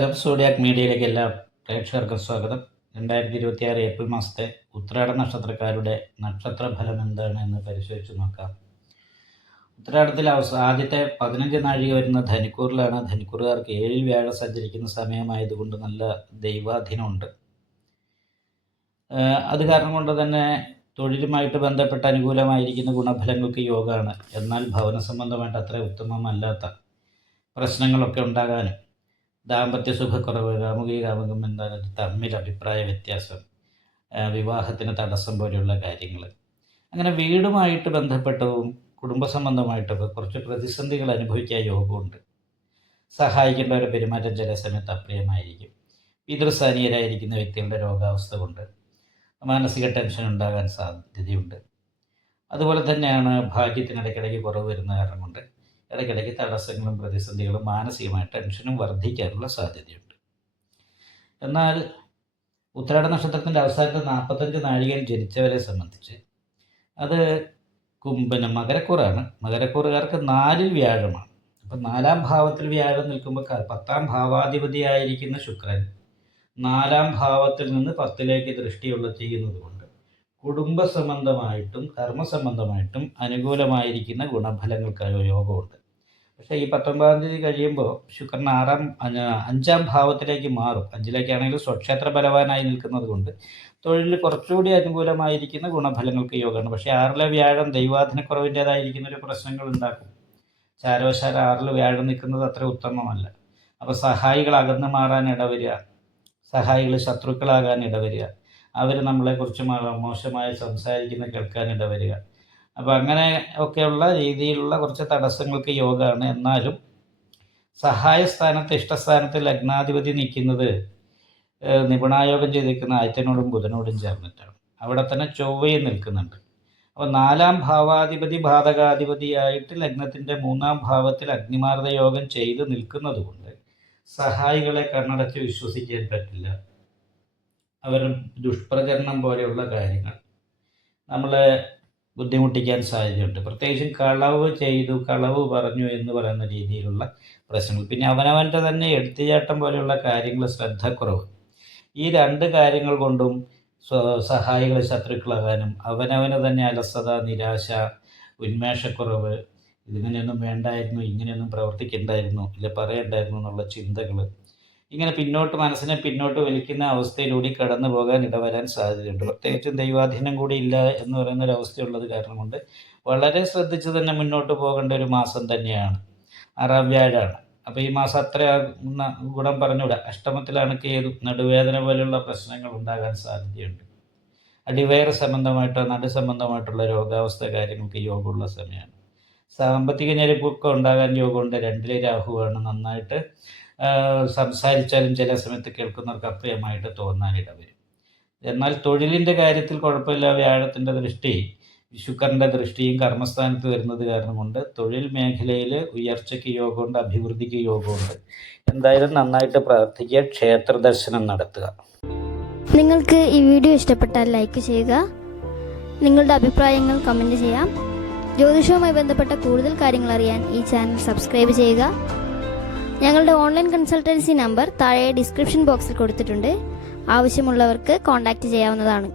നമസ്കാരം. സോഡിയാക് മീഡിയയിലേക്ക് എല്ലാ പ്രേക്ഷകർക്കും സ്വാഗതം. 2026 ഏപ്രിൽ മാസത്തെ ഉത്രാട നക്ഷത്രക്കാരുടെ നക്ഷത്രഫലം എന്താണ് എന്ന് പരിശോധിച്ച് നോക്കാം. ഉത്രാടത്തിൽ ആദ്യത്തെ 15 നാഴിക വരുന്ന ധനുക്കൂറിലാണ്. ധനുക്കൂറുകാർക്ക് 7 വ്യാഴം സഞ്ചരിക്കുന്ന സമയമായതുകൊണ്ട് നല്ല ദൈവാധീനമുണ്ട്. അത് കാരണം കൊണ്ട് തന്നെ തൊഴിലുമായിട്ട് ബന്ധപ്പെട്ട് അനുകൂലമായിരിക്കുന്ന ഗുണഫലങ്ങൾക്ക് യോഗമാണ്. എന്നാൽ ഭവന സംബന്ധമായിട്ട് അത്ര ഉത്തമമല്ലാത്ത പ്രശ്നങ്ങളൊക്കെ ഉണ്ടാകാനും ദാമ്പത്യ സുഖക്കുറവ്, കാമുകി എന്താണ് തമ്മിൽ അഭിപ്രായ വ്യത്യാസം, വിവാഹത്തിന് തടസ്സം പോലെയുള്ള കാര്യങ്ങൾ, അങ്ങനെ വീടുമായിട്ട് ബന്ധപ്പെട്ടതും കുടുംബ സംബന്ധമായിട്ടൊക്കെ കുറച്ച് പ്രതിസന്ധികൾ അനുഭവിക്കാൻ യോഗമുണ്ട്. സഹായിക്കേണ്ടവരുടെ പെരുമാറ്റം ചില സമയത്ത് അപ്രിയമായിരിക്കും. പിതൃസ്ഥാനീയരായിരിക്കുന്ന വ്യക്തികളുടെ രോഗാവസ്ഥ കൊണ്ട് മാനസിക ടെൻഷൻ ഉണ്ടാകാൻ സാധ്യതയുണ്ട്. അതുപോലെ തന്നെയാണ് ഭാഗ്യത്തിനിടയ്ക്കിടയ്ക്ക് കുറവ് വരുന്ന കാരണം കൊണ്ട് ഇടയ്ക്കിടയ്ക്ക് തടസ്സങ്ങളും പ്രതിസന്ധികളും മാനസികമായ ടെൻഷനും വർദ്ധിക്കാനുള്ള സാധ്യതയുണ്ട്. എന്നാൽ ഉത്രാട നക്ഷത്രത്തിൻ്റെ അവസാനത്തെ 45 നാഴികയിൽ ജനിച്ചവരെ സംബന്ധിച്ച് അത് മകരക്കൂറാണ്. മകരക്കൂറുകാർക്ക് 4-ൽ വ്യാഴമാണ്. അപ്പം 4-ാം ഭാവത്തിൽ വ്യാഴം നിൽക്കുമ്പോൾ 10-ാം ഭാവാധിപതിയായിരിക്കുന്ന ശുക്രൻ 4-ാം ഭാവത്തിൽ നിന്ന് 10ലേക്ക് ദൃഷ്ടിയുള്ള ചെയ്യുന്നത് കൊണ്ട് കുടുംബ സംബന്ധമായിട്ടും കർമ്മസംബന്ധമായിട്ടും അനുകൂലമായിരിക്കുന്ന ഗുണഫലങ്ങൾക്ക് യോഗമുണ്ട്. പക്ഷേ ഈ 19-ാം തീയതി കഴിയുമ്പോൾ ശുക്രൻ 5-ാം ഭാവത്തിലേക്ക് മാറും. 5ലേക്കാണെങ്കിലും സ്വക്ഷേത്ര ബലവാനായി നിൽക്കുന്നത് കൊണ്ട് തൊഴിലിൽ കുറച്ചുകൂടി അനുകൂലമായിരിക്കുന്ന ഗുണഫലങ്ങൾക്ക് യോഗമാണ്. പക്ഷേ 6-ലെ വ്യാഴം ദൈവാധീനക്കുറവിൻ്റേതായിരിക്കുന്ന ഒരു പ്രശ്നങ്ങൾ ഉണ്ടാക്കും. ചാരവശാല 6-ൽ വ്യാഴം നിൽക്കുന്നത് അത്ര ഉത്തമമല്ല. അപ്പോൾ സഹായികൾ അകന്നു മാറാൻ ഇടവരിക, സഹായികൾ ശത്രുക്കളാകാൻ ഇടവരിക, അവർ നമ്മളെക്കുറിച്ച് മോശമായി കേൾക്കാൻ ഇടവരിക. അപ്പോൾ അങ്ങനെ ഒക്കെയുള്ള രീതിയിലുള്ള കുറച്ച് തടസ്സങ്ങൾക്ക് യോഗമാണ്. എന്നാലും സഹായ സ്ഥാനത്ത്, ഇഷ്ടസ്ഥാനത്ത് ലഗ്നാധിപതി നിൽക്കുന്നത് നിപുണായോഗം ചെയ്തിരിക്കുന്ന ആദിത്യനോടും ബുധനോടും ചേർന്നിട്ടാണ്. അവിടെ തന്നെ ചൊവ്വയും നിൽക്കുന്നുണ്ട്. അപ്പോൾ 4-ാം ഭാവാധിപതി ബാധകാധിപതിയായിട്ട് ലഗ്നത്തിൻ്റെ 3-ാം ഭാവത്തിൽ അഗ്നിമാർദ്ദ യോഗം ചെയ്ത് നിൽക്കുന്നത് കൊണ്ട് സഹായികളെ കണ്ണടച്ച് വിശ്വസിക്കാൻ പറ്റില്ല. അവർ ദുഷ്പ്രചരണം പോലെയുള്ള കാര്യങ്ങൾ നമ്മളെ ബുദ്ധിമുട്ടിക്കാൻ സാധ്യതയുണ്ട്. പ്രത്യേകിച്ചും കളവ് പറഞ്ഞു എന്ന് പറയുന്ന രീതിയിലുള്ള പ്രശ്നങ്ങൾ. പിന്നെ അവനവൻ്റെ തന്നെ എടുത്തുചാട്ടം പോലെയുള്ള കാര്യങ്ങൾ, ശ്രദ്ധക്കുറവ്, ഈ 2 കാര്യങ്ങൾ കൊണ്ടും സഹായികൾ ശത്രുക്കളാകാനും അവനവന് തന്നെ അലസത, നിരാശ, ഉന്മേഷക്കുറവ്, ഇതിങ്ങനെയൊന്നും വേണ്ടായിരുന്നു, ഇങ്ങനെയൊന്നും പ്രവർത്തിക്കണ്ടായിരുന്നു, ഇല്ല പറയണ്ടായിരുന്നു എന്നുള്ള ചിന്തകൾ, ഇങ്ങനെ മനസ്സിനെ പിന്നോട്ട് വലിക്കുന്ന അവസ്ഥയിലൂടെ കടന്നു പോകാൻ ഇടവരാൻ സാധ്യതയുണ്ട്. പ്രത്യേകിച്ചും ദൈവാധീനം കൂടി ഇല്ല എന്ന് പറയുന്ന ഒരു അവസ്ഥയുള്ളത് കാരണം കൊണ്ട് വളരെ ശ്രദ്ധിച്ച് തന്നെ മുന്നോട്ട് പോകേണ്ട ഒരു മാസം തന്നെയാണ്. 6-ാം വ്യാഴമാണ്. അപ്പോൾ ഈ മാസം അത്ര ഗുണം പറഞ്ഞുകൂടാ. അഷ്ടമത്തിലാണ് കേതു. നടുവേദന പോലെയുള്ള പ്രശ്നങ്ങൾ ഉണ്ടാകാൻ സാധ്യതയുണ്ട്. അടിവയറ് സംബന്ധമായിട്ടോ സംബന്ധമായിട്ടുള്ള രോഗാവസ്ഥ കാര്യങ്ങൾക്ക് യോഗമുള്ള സമയമാണ്. സാമ്പത്തിക ഞെരുപ്പൊക്കെ ഉണ്ടാകാൻ യോഗമുണ്ട്. 2-ലെ രാഹുവാണ്. നന്നായിട്ട് സംസാരിച്ചാലും ചില സമയത്ത് കേൾക്കുന്നവർക്ക് അപ്രിയമായിട്ട് തോന്നാനിടവരും. എന്നാൽ തൊഴിലിൻ്റെ കാര്യത്തിൽ കുഴപ്പമില്ല. വ്യാഴത്തിൻ്റെ ദൃഷ്ടി, ശുക്രൻ്റെ ദൃഷ്ടിയും കർമ്മസ്ഥാനത്ത് വരുന്നത് കാരണം കൊണ്ട് തൊഴിൽ മേഖലയിൽ ഉയർച്ചയ്ക്ക് യോഗമുണ്ട്, അഭിവൃദ്ധിക്ക് യോഗമുണ്ട്. എന്തായാലും നന്നായിട്ട് പ്രാർത്ഥിക്കുക, ക്ഷേത്ര ദർശനം നടത്തുക. നിങ്ങൾക്ക് ഈ വീഡിയോ ഇഷ്ടപ്പെട്ടാൽ ലൈക്ക് ചെയ്യുക, നിങ്ങളുടെ അഭിപ്രായങ്ങൾ കമൻറ്റ് ചെയ്യാം. ജ്യോതിഷവുമായി ബന്ധപ്പെട്ട കൂടുതൽ കാര്യങ്ങൾ അറിയാൻ ഈ ചാനൽ സബ്സ്ക്രൈബ് ചെയ്യുക. ഞങ്ങളുടെ ഓൺലൈൻ കൺസൾട്ടൻസി നമ്പർ താഴെ ഡിസ്ക്രിപ്ഷൻ ബോക്സിൽ കൊടുത്തിട്ടുണ്ട്. ആവശ്യമുള്ളവർക്ക് കോൺടാക്റ്റ് ചെയ്യാവുന്നതാണ്.